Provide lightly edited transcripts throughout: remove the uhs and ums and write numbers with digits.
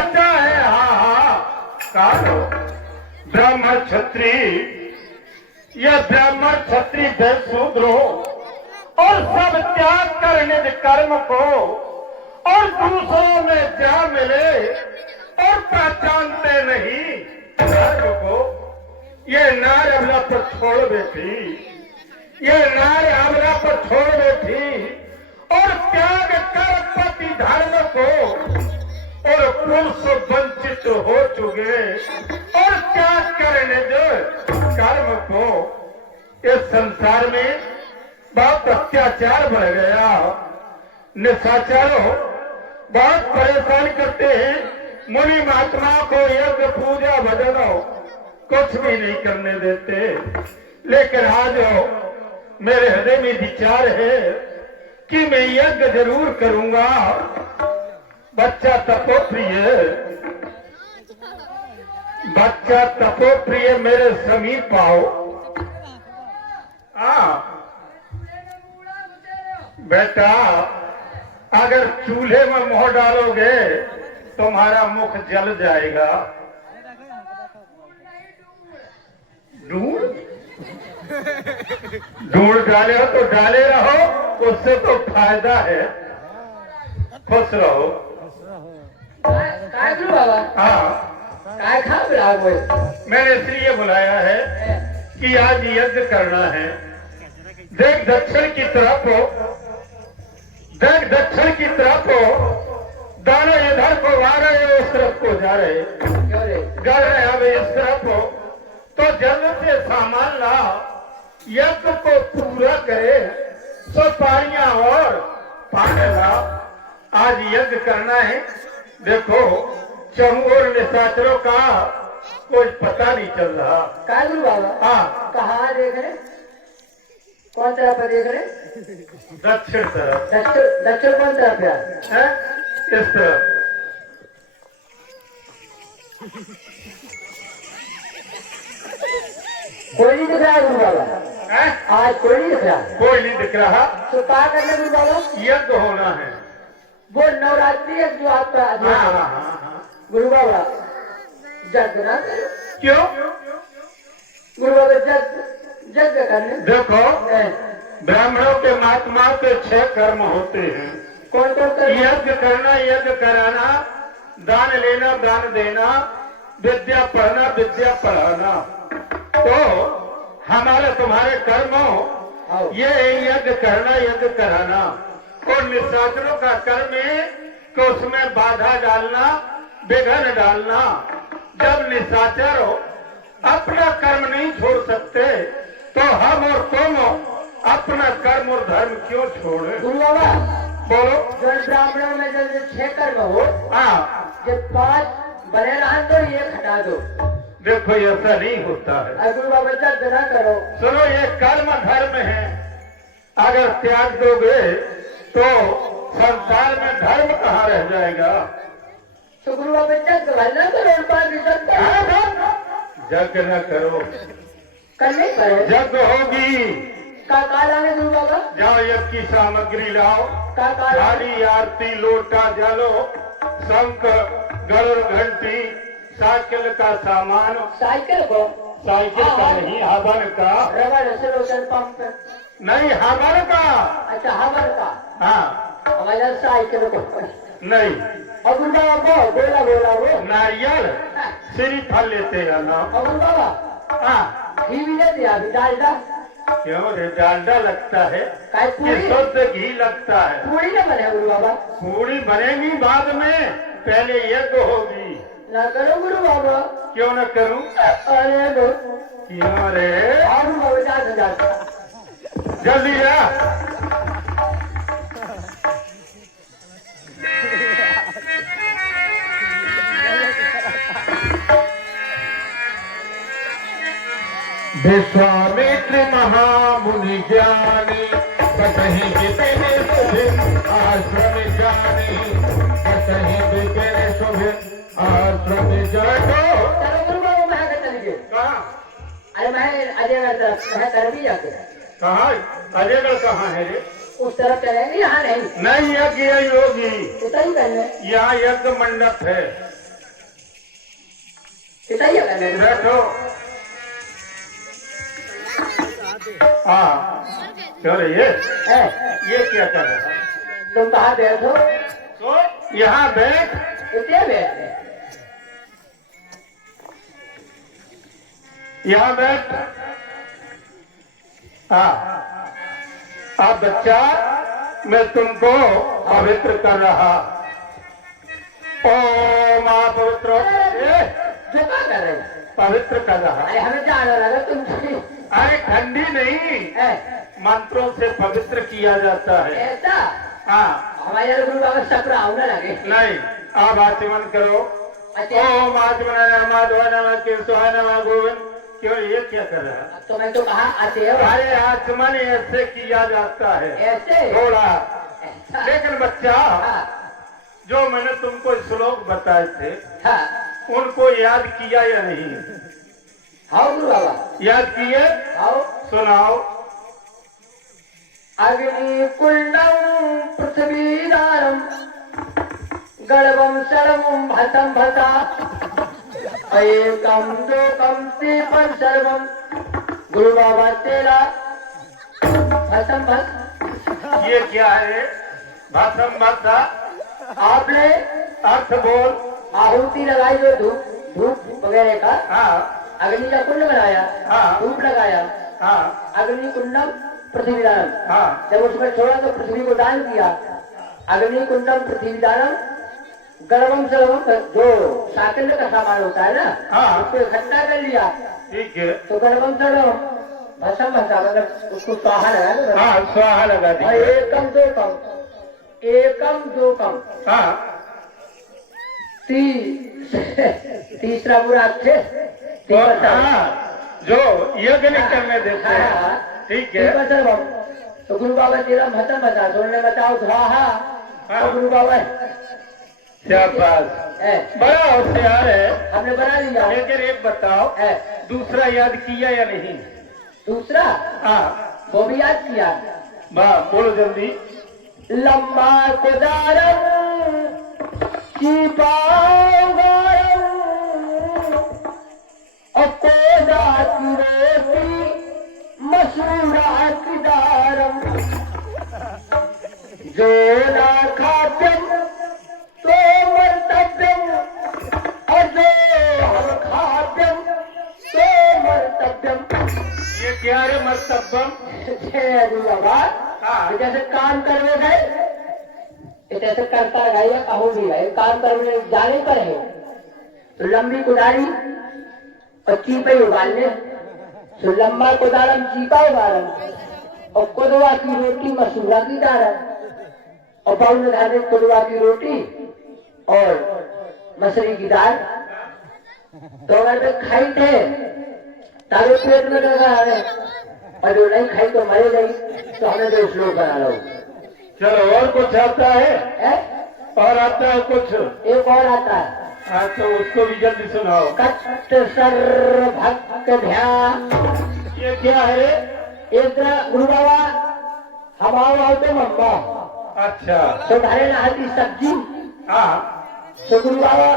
बचा है कालो ब्राह्मण क्षत्रिय, यह ब्राह्मण क्षत्रिय वैश्य शूद्र हो और सब त्याग कर निज कर्म को और दूसरों में क्या मिले और पहचानते नहीं नार को। ये नार अमला पर छोड़ बैठी, ये नार अमला पर छोड़ बैठी और त्याग कर पति धर्म को और पुरुष वंचित हो चुके और त्याग करने जो कर्म को। इस संसार में बहुत अत्याचार बढ़ गया, निशाचरों बहुत परेशान करते हैं, मुनि महात्मा को यज्ञ पूजा भजन कुछ भी नहीं करने देते। लेकिन आज मेरे हृदय में विचार है कि मैं यज्ञ जरूर करूंगा। बच्चा तपोप्रिय, बच्चा तपोप्रिय मेरे समीप आओ। बेटा अगर चूल्हे में मुंह डालोगे तुम्हारा मुख जल जाएगा। ढूंढ डाले हो तो डाले रहो, उससे तो फायदा है। खुश रहो। मैंने इसलिए बुलाया है कि आज यज्ञ करना है। देख दक्षिण की तरफ हो, देख दक्षिण की तरफ हो, दाना इधर को आ रहे उस तरफ को जा रहे, गढ़ रहे अब इस तरफ हो, तो जल्द से सामान ला, यज्ञ को पूरा करे, सुपारियां और पाने ला। आज यज्ञ करना है। देखो चहुर निशाचरों का कोई पता नहीं चल रहा। कालू बाबा कहाँ देख रहे, कौन तरफ पर देख रहे? दक्षिण तरफ। दक्षिण कौन तरफ है? इस तरफ। कोई नहीं दिख रहा है गुरु बाबा, आज कोई नहीं दिख रहा। कोई नहीं दिख रहा तो क्या करना गुरु बाबा? यज्ञ होना है। वो नवरात्रि है जो आपका गुरु बाबा यज्ञ ना करो। क्यों गुरु बाबा यज्ञ करने? देखो ब्राह्मणों के महात्मा के 6 कर्म होते हैं। कौन कौन कर? यज्ञ करना, यज्ञ कराना, दान लेना, दान देना, विद्या पढ़ना, विद्या पढ़ाना। तो हमारे तुम्हारे कर्म ये यज्ञ करना, यज्ञ कराना। और निशाचरों का कर्म है कि उसमें बाधा डालना, विघ्न डालना। जब निशाचर अपना कर्म नहीं छोड़ सकते तो हम और तुम अपना कर्म और धर्म क्यों छोड़े? गुरु बाबा बोलो। जो ब्राह्मणों में जब 6 कर्म हो, जब 5 बने रहा तो ये हटा दो। देखो ऐसा नहीं होता है। गुरु बाबा यज्ञ ना करो। सुनो ये कर्म धर्म है, अगर त्याग दोगे तो संसार में धर्म कहाँ रह जाएगा? तो गुरु बाबा यज्ञ ना करो, यज्ञ न करो, कल नहीं करो। यज्ञ होगी का लाने गुरु बाबा? जाओ यज्ञ की सामग्री लाओ, का थाली, आरती, लोटा, जलो, शंख, गरुड़, घंटी, साइकिल का सामान। साइकिल को? साइकिल का नहीं, हवन का। रबर सोलर पंप नहीं, हवन का। अच्छा हवन का। हमारा साइकिल को नहीं। और गुरु बाबा बोला बोला वो नारियल श्रीफल लेते हैं ना। और गुरु बाबा घी भी लेते अभी डालडा? क्यों रे, डालडा लगता है, ये शुद्ध घी लगता है। पूरी न बने गुरु बाबा? पूरी बनेगी बाद में, पहले यज्ञ होगी। ना करो गुरु बाबा। क्यों न करूं? अरे क्यों रे? गुरु बाबा जल्दी जा। विश्वामित्र महामुनि ज्ञानी, कहीं बिपिन सुभिन आश्रम जानी, कहीं बिपिन सुभिन आश्रम जानो। गुरु बाबा मैं चलिए। अरे मैं अजयगढ़ तरफ मैं कर भी जाते। कहाँ अजयगढ़ कहाँ है रे? उस तरफ चलेंगे, यहाँ नहीं। नहीं, यज्ञ यही होगी। उतर ही करने। यहाँ यज्ञ मंडप है। बताइए मैंने बैठो। हाँ चलो ये क्या कर रहा है? तुम कहाँ बैठो? तो यहाँ बैठ। इतने बैठे यहाँ बैठ। हाँ अब बच्चा मैं तुमको पवित्र कर रहा। ओ माँ पवित्र जो क्या कर रहे हो? पवित्र कर रहा। अरे हमें जाना लगा तुम अरे ठंडी नहीं, मंत्रों से पवित्र किया जाता है। ऐसा हाँ हमारे गुरु बाबा सपरा होने लगे। नहीं, आप आचमन करो। अच्छा ओम आचमन नमः द्वाय नमः केशवाय नमः गोविंद। क्यों ये क्या कर रहा है? तो मैं तो कहा आते हो अरे आचमन ऐसे किया जाता है ऐसे थोड़ा। ऐसा। लेकिन बच्चा हाँ जो मैंने तुमको श्लोक बताए थे हाँ उनको याद किया या नहीं? हाँ गुरु बाबा याद किए? आओ। सुनाओ। अग्नि कुंडम पृथ्वीदारम गर्भम सर्वम भसम भसा एकम दोकम त्रिपम सर्वम। गुरु बाबा तेरा भसम भस ये क्या है? भाषम भाषा आपने अर्थ बोल। आहुति लगाई जो धूप धूप वगैरह का हाँ अग्नि का कुंड बनाया हाँ धूप लगाया हाँ अग्नि कुंडम पृथ्वी दानम। हाँ जब उसमें छोड़ा तो पृथ्वी को दान किया। अग्नि कुंडम पृथ्वी दानम गर्भम सर्वम जो साकल्य का सामान होता है ना हाँ। उसको इकट्ठा कर लिया ठीक है। तो गर्भम सर्वम भसम भसा मतलब उसको स्वाहा लगा दो। हाँ स्वाहा लगा और दी। एकम दो कम हाँ तीसरा पूरा अच्छे तो हाँ जो यज्ञ करने देते हैं। ठीक है। तो गुरु बाबा तेरा भसम भसा सोने बताओ स्वाहा। तो गुरु बाबा शाबाश, बड़ा होशियार है। हमने बना लिया। लेकिन एक बताओ दूसरा याद किया या नहीं? दूसरा हाँ वो भी याद किया। वाह बोलो जल्दी। लंबा कुदारम चीपागारम और कोदा की रोटी मसूरा की दारम जो ना खाद्यम तो मर्तव्यम और जो हम खाद्यम तो मर्तव्यम। ये क्या है मर्तब्बम? बाबा हाँ। जैसे काम करने गए ऐसे करता गए या कहो भी गए काम करने जाने पर है तो लंबी कुदारी और चीपे उगालने तो लंबा कुदारम चीपा उगारम और कुदवा की रोटी मसूरा की दारम और बाउल धाने कुदवा की रोटी और मसूरी की दाल। तो अगर वे खाई थे तारे पेट में लगा है और जो नहीं खाई तो मरे गई। तो हमें तो श्लोक बना लो। चलो और कुछ आता है? और आता है कुछ? एक और आता है। हाँ तो उसको भी जल्दी सुनाओ। कट सर भक्त ध्यान। ये क्या है? एक गुरु बाबा हम आओ तो मम्मा अच्छा तो घरे नहाती सब्जी। हाँ तो गुरु बाबा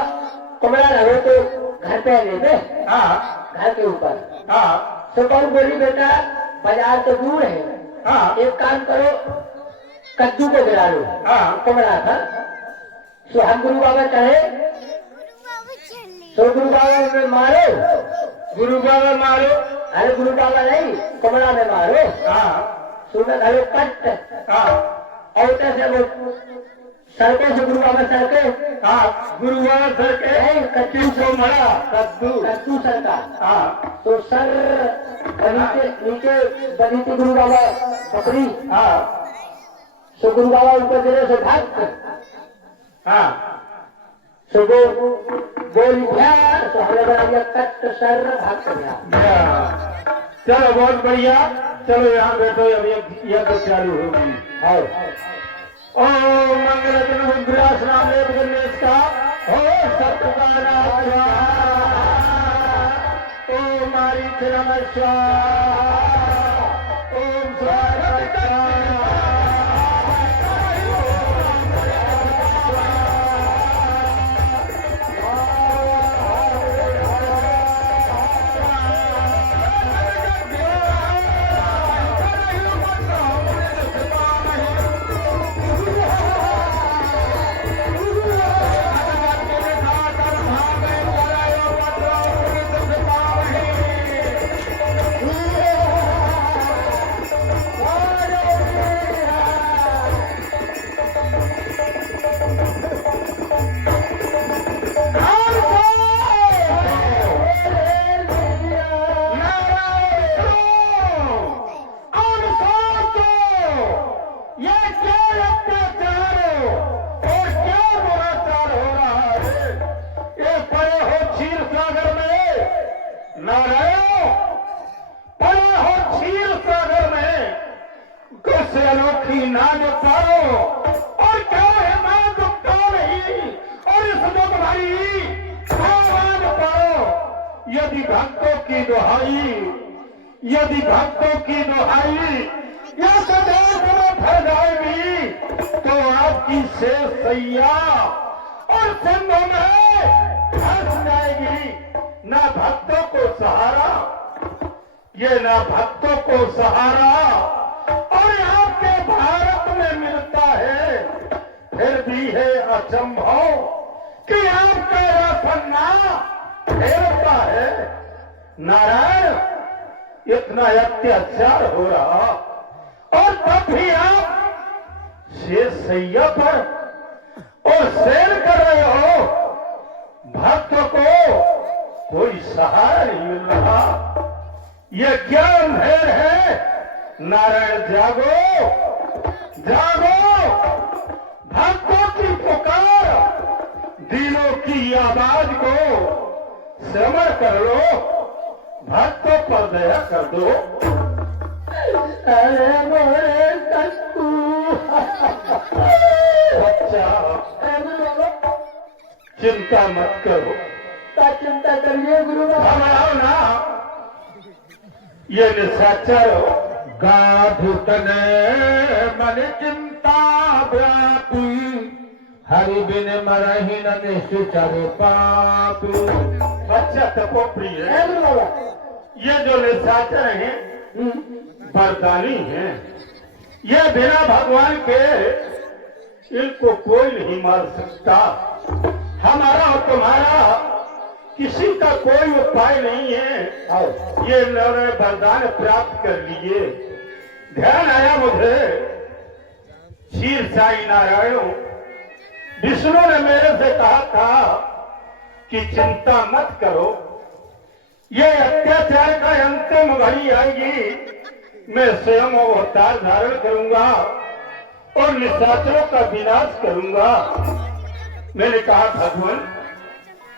कमरा रहो तो घर पे लेते हाँ घर के ऊपर। हाँ तो कौन बोली बेटा बाजार तो दूर है हाँ एक काम करो कद्दू को गिरा लो। हाँ कमरा था तो हम गुरु बाबा चढ़े तो गुरु बाबा में मारो। गुरु बाबा मारो। अरे गुरु बाबा नहीं कमरा में मारो। हाँ सुना घरो कट हाँ और से वो सड़के से गुरु बाबा सड़के हाँ गुरु बाबा सर के नहीं कद्दू को मरा कद्दू। कद्दू सरका हाँ तो सर नीचे नीचे बनी थी गुरु बाबा पकड़ी। हाँ तो गुरु बाबा ऊपर गिरे से भाग हाँ तो वो बोल गया तो हमने बना दिया कट सर भाग गया। चलो बहुत बढ़िया। चलो यहाँ बैठो अभी यह तो चालू होगी। आओ ओम मंगल रुद्रास नाम गणेश का हो सत्यकारा ओम मारीच नमः स्वाहा ओम स्वाहा नारायण पड़े हो क्षीर सागर में कैसे अनोखी नाज पारो और क्या है मां दुखता नहीं और इस दुख भरी आवाज पारो। यदि भक्तों की दुहाई यदि भक्तों की दुहाई या सदैव में फर जाएगी तो आपकी शेष सैया और सिंधु में फंस जाएगी। ना भक्तों को सहारा ये ना भक्तों को सहारा और आपके भारत में मिलता है फिर भी है अचंभव कि आपका यह पन्ना फेरता है। नारायण इतना अत्याचार हो रहा और तब भी आप शेष सैया पर और शेर कर रहे हो। भक्तों को कोई सहारा नहीं मिल रहा। यह क्या अंधेर है। नारायण जागो जागो भक्तों की पुकार दिलों की आवाज को श्रवण कर लो भक्तों पर दया कर दो। अरे मोरे कस्तू बच्चा चिंता मत करो। क्या चिंता करिए गुरु बाबा। हम आओ ना ये निशाचर गाधुतने मन चिंता व्यापी हरि बिन मरहि न निश्चर पापी। बच्चा तपोप्रिय है। है गुरु बाबा। ये जो निशाचर हैं वरदानी हैं। ये बिना भगवान के इनको कोई नहीं मार सकता। हमारा और तुम्हारा किसी का कोई उपाय नहीं है। ये इन्होंने वरदान प्राप्त कर लिए। ध्यान आया मुझे क्षीर साई नारायण विष्णु ने मेरे से कहा था कि चिंता मत करो। ये अत्याचार का अंतिम घड़ी आएगी। मैं स्वयं अवतार धारण करूंगा और निशाचरों का विनाश करूंगा। मैंने कहा भगवान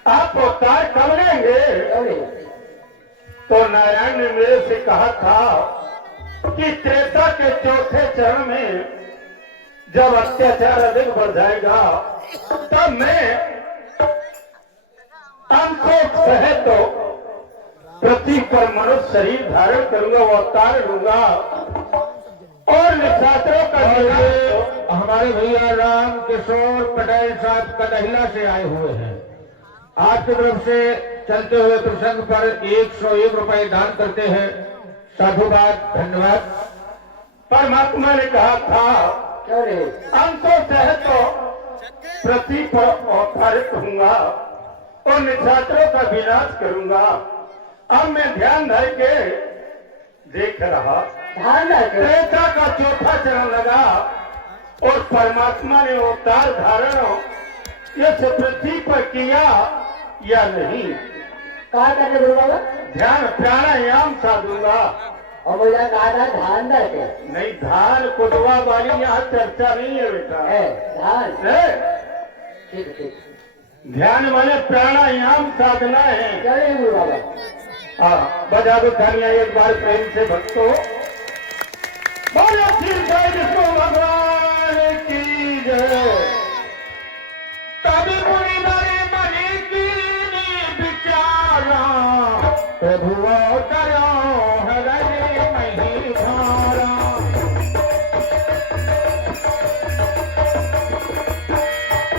आप अवतार कब लेंगे। तो नारायण ने मेरे से कहा था कि त्रेता के चौथे चरण में जब अत्याचार अधिक बढ़ जाएगा तब मैं अंतों सहित पृथ्वी पर मनुष्य शरीर धारण करूंगा अवतार लूंगा और निशाचरों का हमारे भैया राम किशोर पटेल साहब कदहिला से आए हुए हैं। आपकी तरफ से चलते हुए प्रसंग पर 101 रुपए दान करते हैं। साधुवाद धन्यवाद। परमात्मा ने कहा था अंतों सहित पृथ्वी पर अवतारित होऊंगा और निशाचरों का विनाश करूंगा। अब मैं ध्यान धर के देख रहा। त्रेता का चौथा चरण लगा और परमात्मा ने अवतार धारण इस पृथ्वी पर किया या नहीं। कहा करने गुरु बाबा। ध्यान प्राणायाम साधूंगा और मुझे कहा था ध्यान करके। नहीं धान कुदवा वाली यहाँ चर्चा नहीं है बेटा। ध्यान है? ठीक ठीक। ध्यान माने प्राणायाम साधना है। चलिए गुरु बाबा। हाँ बजा दो तालियां एक बार प्रेम से भक्तों। बोलो श्री जय विष्णु भगवान की जय। तभी मुनि नरे मनि कीनी विचारा प्रभु करो हृदय मही धारा।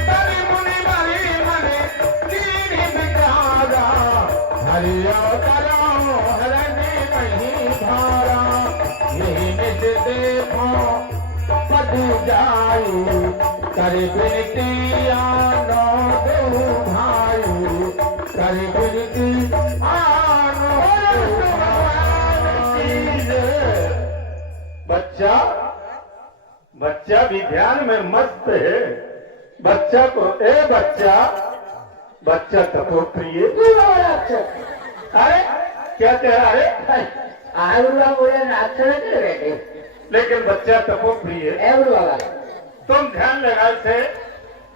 तभी मुनि नरे मनि कीनी विचारा हरिया करो हृदय मही धारा। यही निज देखो पद जायु कर बिनती आनो दो भायु कर बिनती आनो दो भायु। बच्चा बच्चा भी ध्यान में मस्त है। बच्चा को बच्चा तपोप्रिय। अरे क्या कह रहा है। गुरु बाबा बोले अक्षर कर बैठे लेकिन बच्चा तपोप्रिय है। गुरु बाबा। तुम ध्यान लगाए थे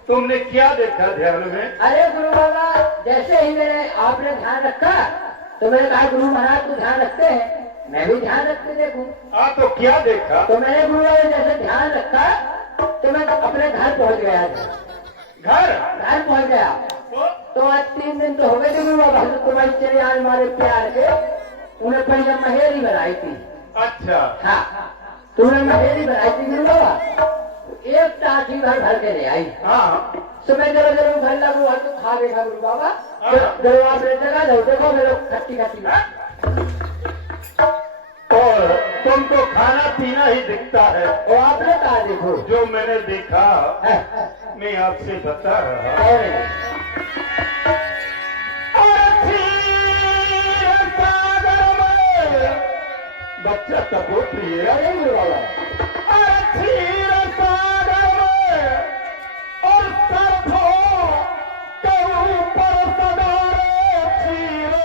तुमने क्या देखा ध्यान में। अरे गुरु बाबा जैसे ही मेरे आपने ध्यान रखा तो मैंने कहा गुरु महाराज तो ध्यान रखते हैं, मैं भी ध्यान रखते देखूं। तो क्या देखा? तो मैंने गुरु ने जैसे ध्यान रखा तो मैं अपने घर पहुंच गया। घर पहुंच गया तो आज 3 दिन तो हो गए थे गुरु बाबा, तो तुम्हारी चले आज हमारे प्यार के उन्हें पहले महेरी बनाई थी। अच्छा। हाँ, तुमने महेरी बनाई थी गुरु बाबा, एक टाटी भर के ले आई। हाँ। सुबह जब घर लगू तो खा देखा गुरु बाबा, जब आपने जगह दो देखो मेरे खट्टी और तुमको खाना पीना ही दिखता है। और आपने कहा देखो जो मैंने देखा मैं आपसे बता रहा हूँ। बच्चा तब प्रिय और सरफों के ऊपर सदारे चीरे।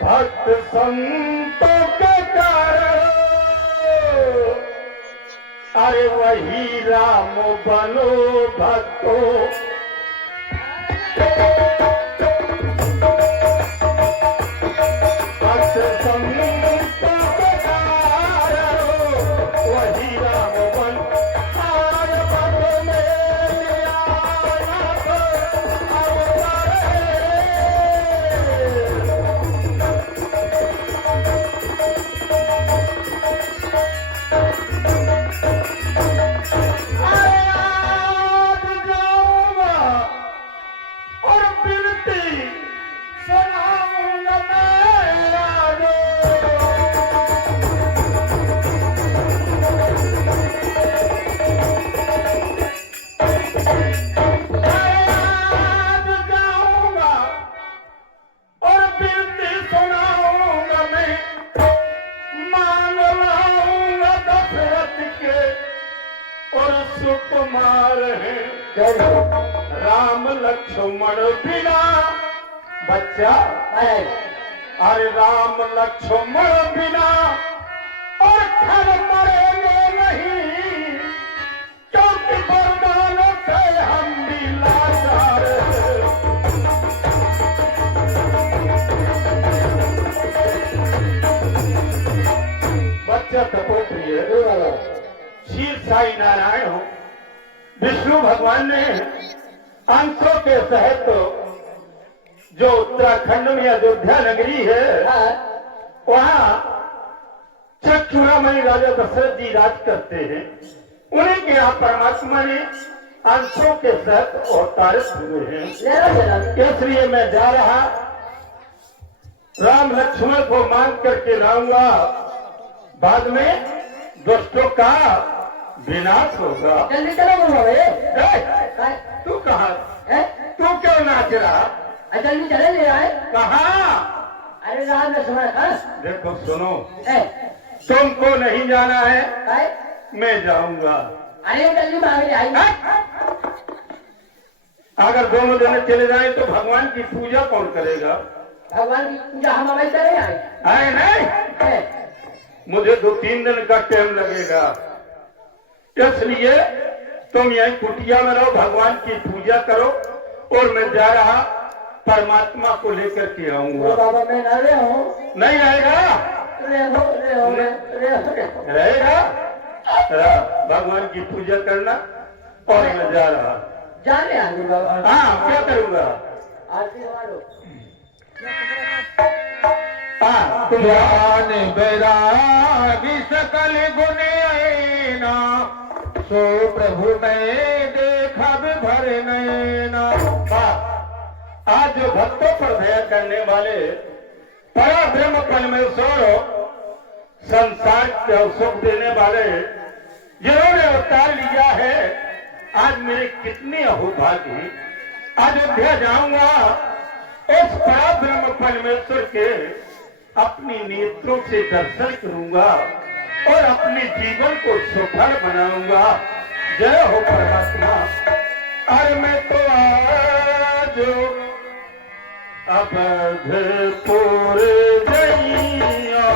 भक्त संतों के कारण अरे वही राम बनो भक्तों। भक्त संतों के कारण वही राम बनो। राम लक्ष्मण बिना बच्चा अरे राम लक्ष्मण बिना और खर मरेंगे नहीं, क्योंकि वरदानों से हम भी लाचार हैं। बच्चा तपोप्रिय श्री साई नारायण हो। विष्णु भगवान ने अंशों के सहित जो उत्तराखंड में अयोध्या नगरी है वहाँ चक्षुरामणि राजा दशरथ जी राज करते हैं। उन्हीं के यहाँ परमात्मा ने अंशों के सहित अवतारित हुए हैं। इसलिए मैं जा रहा राम लक्ष्मण को मांग करके लाऊंगा, बाद में दुष्टों का विनाश होगा। जल्दी चलो तू कहाँ है? तू क्यों नाच रहा? जल्दी चले ले आए। कहाँ? अरे राम लक्ष्मण। देखो सुनो, तुमको नहीं जाना है, मैं जाऊंगा। अरे जल्दी मांगे आई। अगर दोनों जने चले जाए तो भगवान की पूजा कौन करेगा? भगवान की पूजा हम अवैध करे आए नहीं, मुझे 2-3 दिन का टाइम लगेगा। इसलिए तुम यही कुटिया में रहो, भगवान की पूजा करो और मैं जा रहा परमात्मा को लेकर के आऊंगा। बाबा मैं ना रहे हूँ। नहीं रहेगा? रहेगा। भगवान की पूजा करना और मैं जा रहा। जाने आगे बाबा। हाँ, क्या करूंगा? आरती मारो। ज्ञान बैरागी सकल गुण आईना, सो प्रभु मैं देखा भर नैना। आज जो भक्तों पर दया करने वाले परा ब्रह्म परमेश्वर संसार को सुख देने वाले जिन्होंने अवतार लिया है, आज मेरे कितने अहोभाग्य। अयोध्या जाऊंगा, उस परा ब्रह्म परमेश्वर के अपनी नेत्रों से दर्शन करूंगा और अपने जीवन को सफल बनाऊंगा। जय हो परमात्मा। अरे मैं तो आज अवधपुर गईया,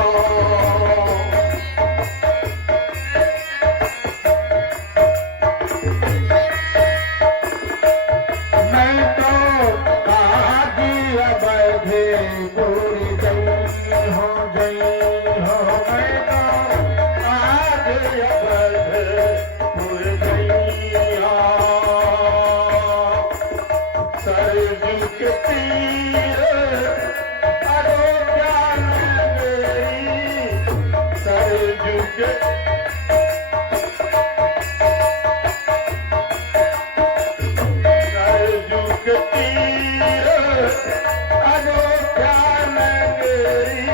मैं तो आज अवधपुर गई हो, मैं तो आज अवधपुर गईया। सरजू के तीर अयोध्या में गई, सरजू के सरजू के तीर अयोध्या में गई,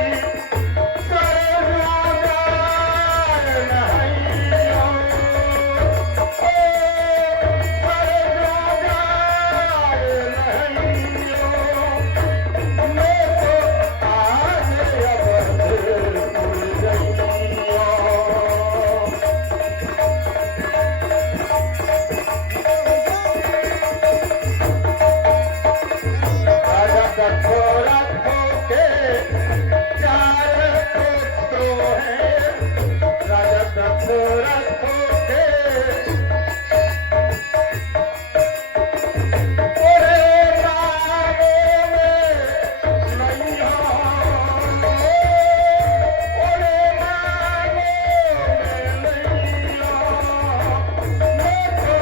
सरजू जाए नैया, ओ सरजू जाए नैया। मैं तो आज अवधपुर गईया। राजा दशरथ के 4 पुत्र हैं, राजा दशरथ के पूरे नामों में नैया, पूरे नामों में नैया। मैं तो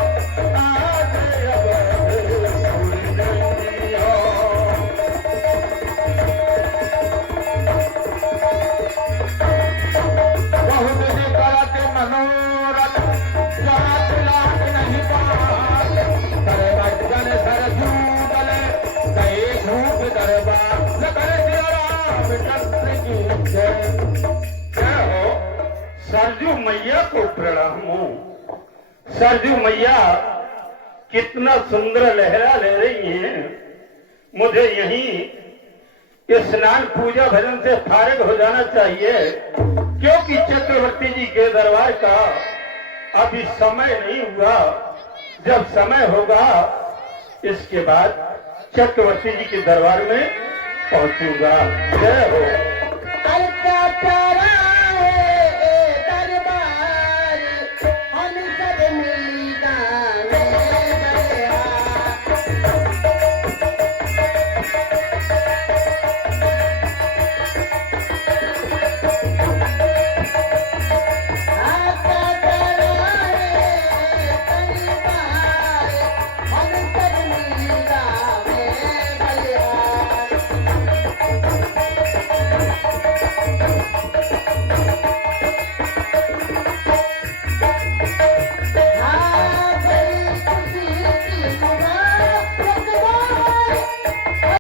आज अवधपुर गईया। बहुत विधि करत मनोरथ, जात लाग नहीं पात। करे बच्चन सरजू गले, गए धूप दरबार। लखन सिया रामचंद्र की जय। क्या हो सरजू मैया को प्रणाम हो। सरजू मैया कितना सुंदर लहरा ले रही हैं। मुझे यहीं स्नान पूजा भजन से फारिग हो जाना चाहिए, क्योंकि चक्रवर्ती जी के दरबार का अभी समय नहीं हुआ। जब समय होगा इसके बाद चक्रवर्ती जी के दरबार में पहुंचूंगा। जय हो।